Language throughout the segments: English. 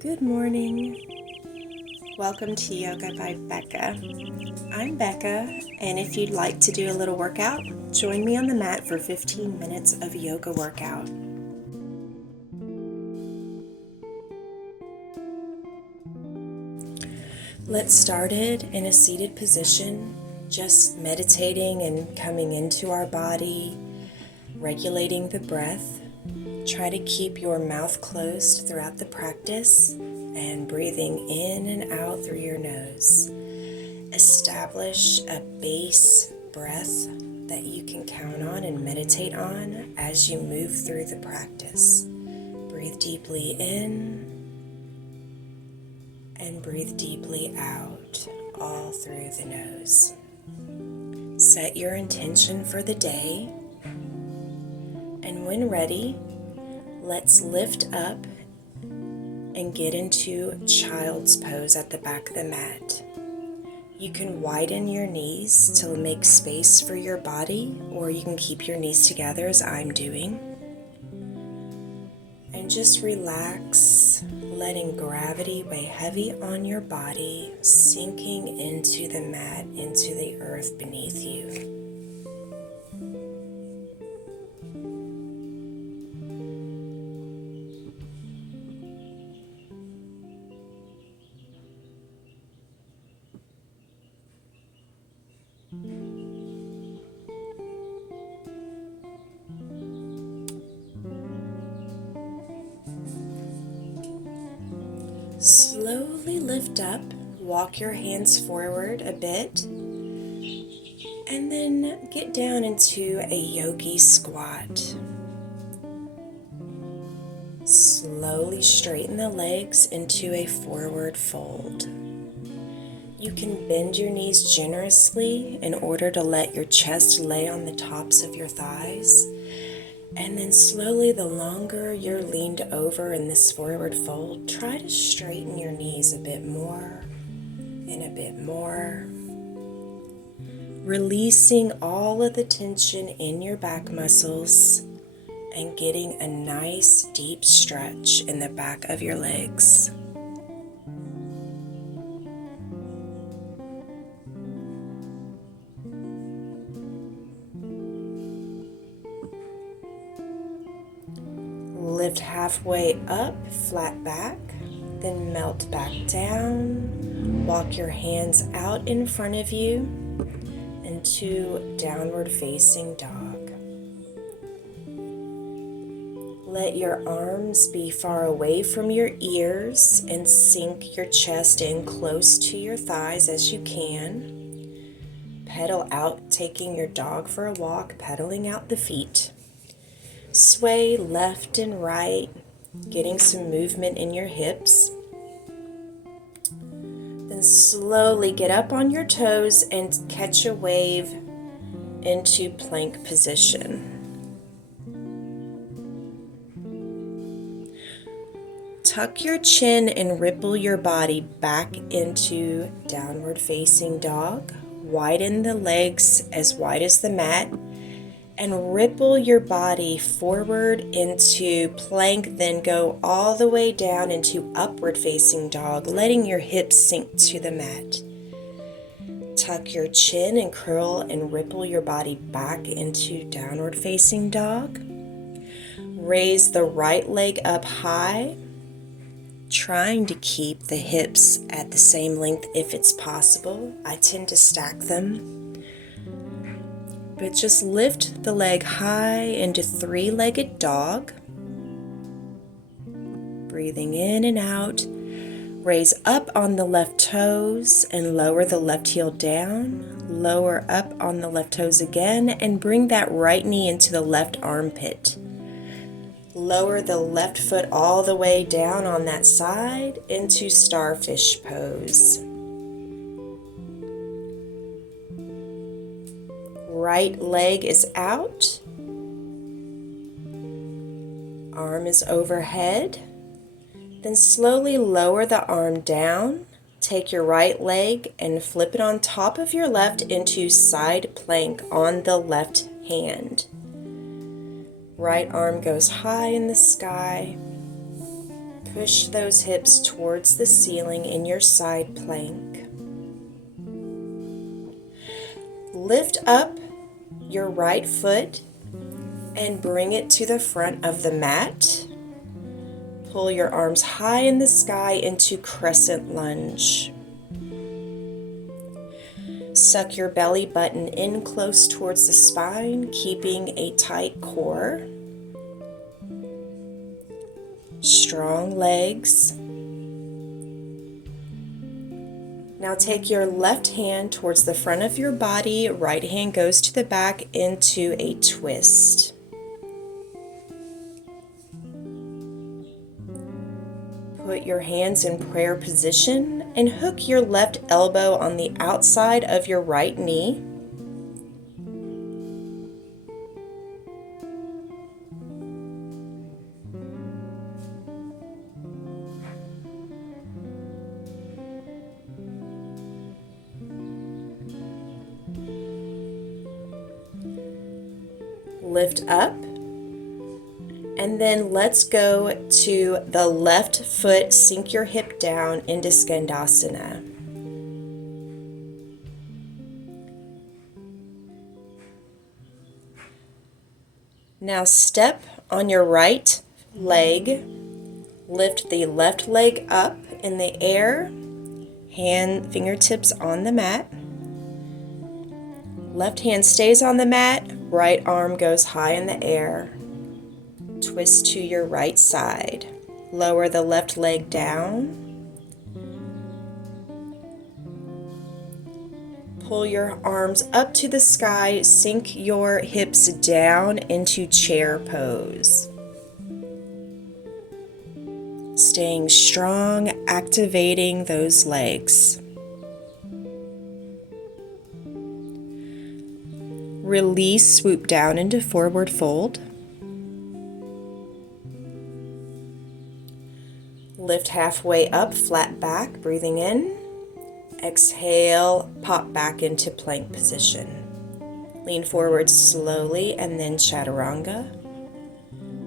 Good morning. Welcome to Yoga by Beka. I'm Beka, and if you'd like to do a little workout, join me on the mat for 15 minutes of yoga workout. Let's start it in a seated position, just meditating and coming into our body, regulating the breath. Try to keep your mouth closed throughout the practice and breathing in and out through your nose. Establish a base breath that you can count on and meditate on as you move through the practice. Breathe deeply in and breathe deeply out, all through the nose. Set your intention for the day, and when ready, let's lift up and get into child's pose at the back of the mat. You can widen your knees to make space for your body, or you can keep your knees together as I'm doing. And just relax, letting gravity weigh heavy on your body, sinking into the mat, into the earth beneath you. Slowly lift up, walk your hands forward a bit, and then get down into a yogi squat. Slowly straighten the legs into a forward fold. You can bend your knees generously in order to let your chest lay on the tops of your thighs. And then slowly, the longer you're leaned over in this forward fold, try to straighten your knees a bit more and a bit more. Releasing all of the tension in your back muscles and getting a nice deep stretch in the back of your legs. Lift halfway up, flat back, then melt back down. Walk your hands out in front of you into downward facing dog. Let your arms be far away from your ears and sink your chest in close to your thighs as you can. Pedal out, taking your dog for a walk, pedaling out the feet. Sway left and right, getting some movement in your hips. Then slowly get up on your toes and catch a wave into plank position. Tuck your chin and ripple your body back into downward facing dog. Widen the legs as wide as the mat. And ripple your body forward into plank, then go all the way down into upward facing dog, letting your hips sink to the mat. Tuck your chin and curl and ripple your body back into downward facing dog. Raise the right leg up high, trying to keep the hips at the same length if it's possible. I tend to stack them. But just lift the leg high into three-legged dog. Breathing in and out. Raise up on the left toes and lower the left heel down. Lower up on the left toes again and bring that right knee into the left armpit. Lower the left foot all the way down on that side into starfish pose. Right leg is out, arm is overhead, then slowly lower the arm down, take your right leg and flip it on top of your left into side plank on the left hand. Right arm goes high in the sky, Push those hips towards the ceiling in your side plank. Lift up your right foot and bring it to the front of the mat. Pull your arms high in the sky into crescent lunge. Suck your belly button in close towards the spine, keeping a tight core. Strong legs. Now take your left hand towards the front of your body, right hand goes to the back into a twist. Put your hands in prayer position and hook your left elbow on the outside of your right knee. Lift up, and then let's go to the left foot. Sink your hip down into Skandasana. Now step on your right leg. Lift the left leg up in the air, hand fingertips on the mat. Left hand stays on the mat, right arm goes high in the air. Twist to your right side. Lower the left leg down. Pull your arms up to the sky, sink your hips down into chair pose. Staying strong, activating those legs. Release, swoop down into forward fold. Lift halfway up, flat back, breathing in. Exhale, pop back into plank position. Lean forward slowly and then chaturanga.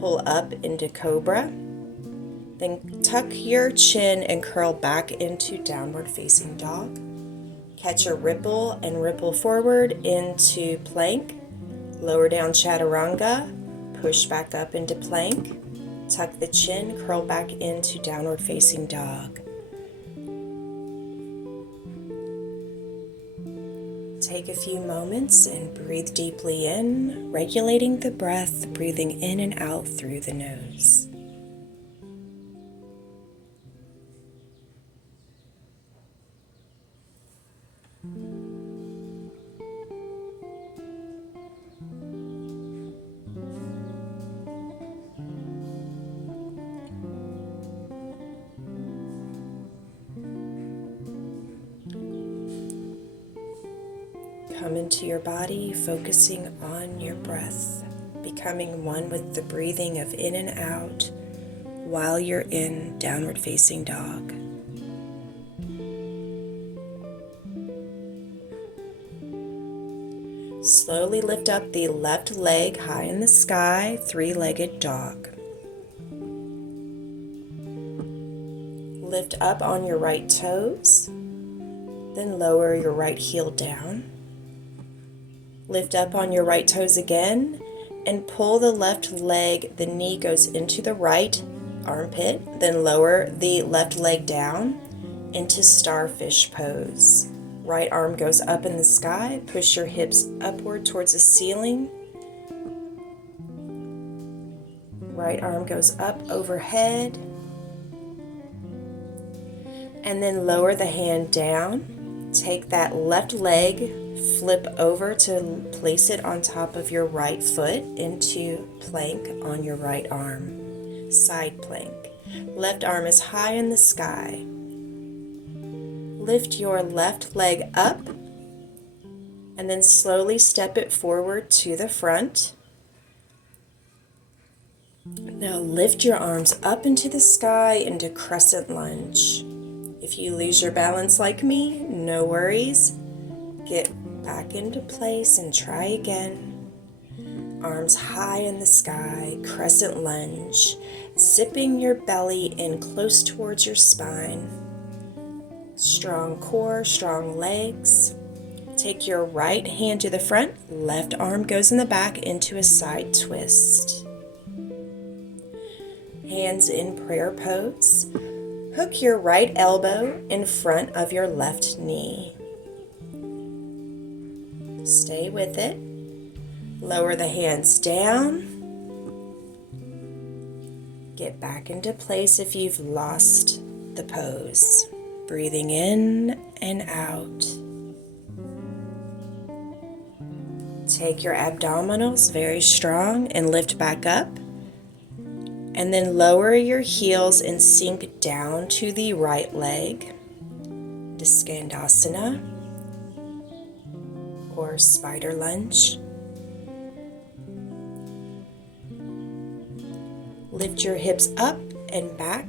Pull up into cobra. Then tuck your chin and curl back into downward facing dog. Catch a ripple and ripple forward into plank. Lower down chaturanga. Push back up into plank. Tuck the chin, curl back into downward facing dog. Take a few moments and breathe deeply in, regulating the breath, breathing in and out through the nose. Come into your body, focusing on your breath, becoming one with the breathing of in and out while you're in downward facing dog. Slowly lift up the left leg high in the sky, three-legged dog. Lift up on your right toes, then lower your right heel down. Lift up on your right toes again and pull the left leg, the knee goes into the right armpit, then lower the left leg down into starfish pose. Right arm goes up in the sky, push your hips upward towards the ceiling. Right arm goes up overhead. And then lower the hand down. Take that left leg, flip over to place it on top of your right foot into plank on your right arm. Side plank. Left arm is high in the sky. Lift your left leg up and then slowly step it forward to the front. Now lift your arms up into the sky into crescent lunge. If you lose your balance like me, no worries. Get back into place and try again. Arms high in the sky, crescent lunge. zipping your belly in close towards your spine. Strong core, strong legs. Take your right hand to the front, left arm goes in the back into a side twist. Hands in prayer pose. Hook your right elbow in front of your left knee. Stay with it. Lower the hands down. Get back into place if you've lost the pose. Breathing in and out. Take your abdominals very strong and lift back up. And then lower your heels and sink down to the right leg. To Skandasana or spider lunge. Lift your hips up and back.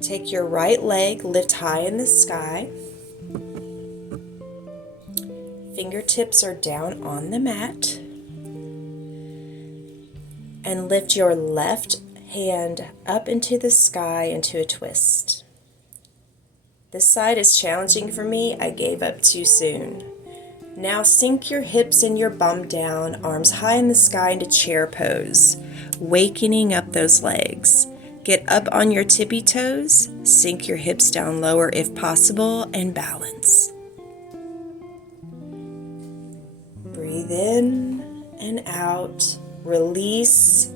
Take your right leg, lift high in the sky. Fingertips are down on the mat. And lift your left hand up into the sky into a twist. This side is challenging for me. I gave up too soon. Now sink your hips and your bum down, arms high in the sky into chair pose, wakening up those legs. Get up on your tippy toes, sink your hips down lower if possible, and balance. Breathe in and out. Release,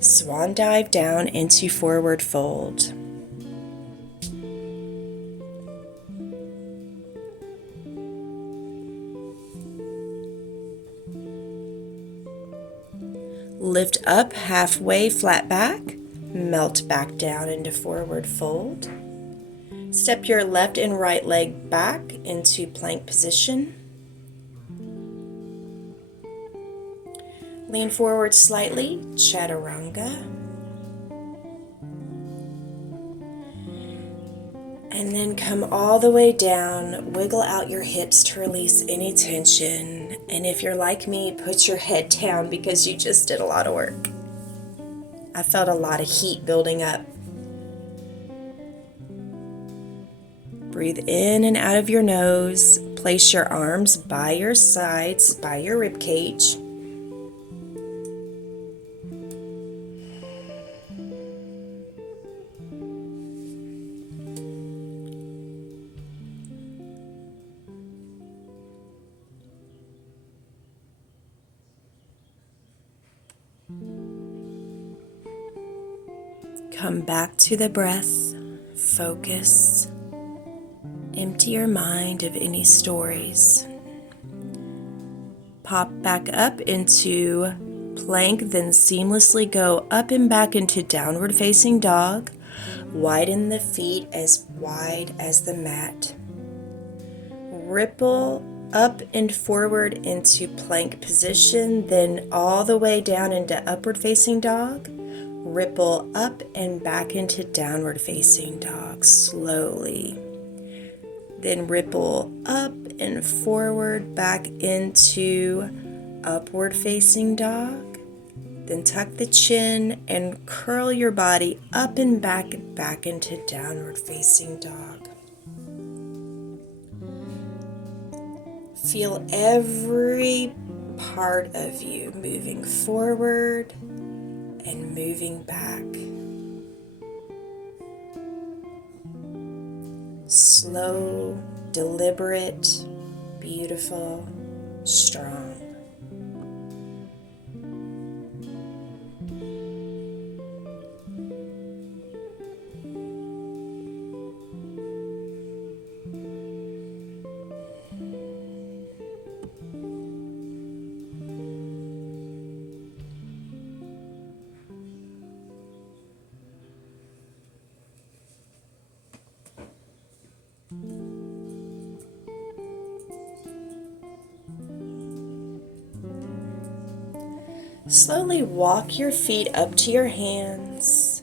swan dive down into forward fold. Lift up halfway, flat back, melt back down into forward fold. Step your left and right leg back into plank position. Lean forward slightly, chaturanga. And then come all the way down, wiggle out your hips to release any tension. And if you're like me, put your head down because you just did a lot of work. I felt a lot of heat building up. Breathe in and out of your nose. Place your arms by your sides, by your rib cage. Come back to the breath, focus, empty your mind of any stories. Pop back up into plank, then seamlessly go up and back into downward facing dog. Widen the feet as wide as the mat. Ripple up and forward into plank position, then all the way down into upward facing dog. Ripple up and back into downward facing dog slowly. Then ripple up and forward back into upward facing dog. Then tuck the chin and curl your body up and back into downward facing dog. Feel every part of you moving forward and moving back. Slow, deliberate, beautiful, strong. Slowly walk your feet up to your hands.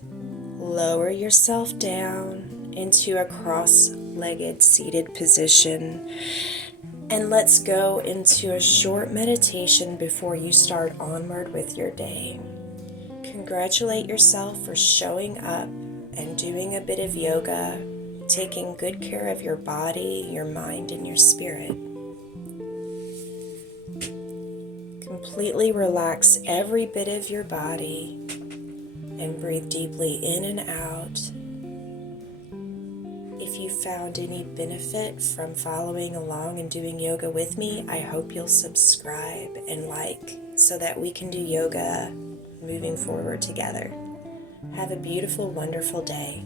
Lower yourself down into a cross-legged seated position. And let's go into a short meditation before you start onward with your day. Congratulate yourself for showing up and doing a bit of yoga, taking good care of your body, your mind, and your spirit. Completely relax every bit of your body and breathe deeply in and out. If you found any benefit from following along and doing yoga with me, I hope you'll subscribe and like so that we can do yoga moving forward together. Have a beautiful, wonderful day.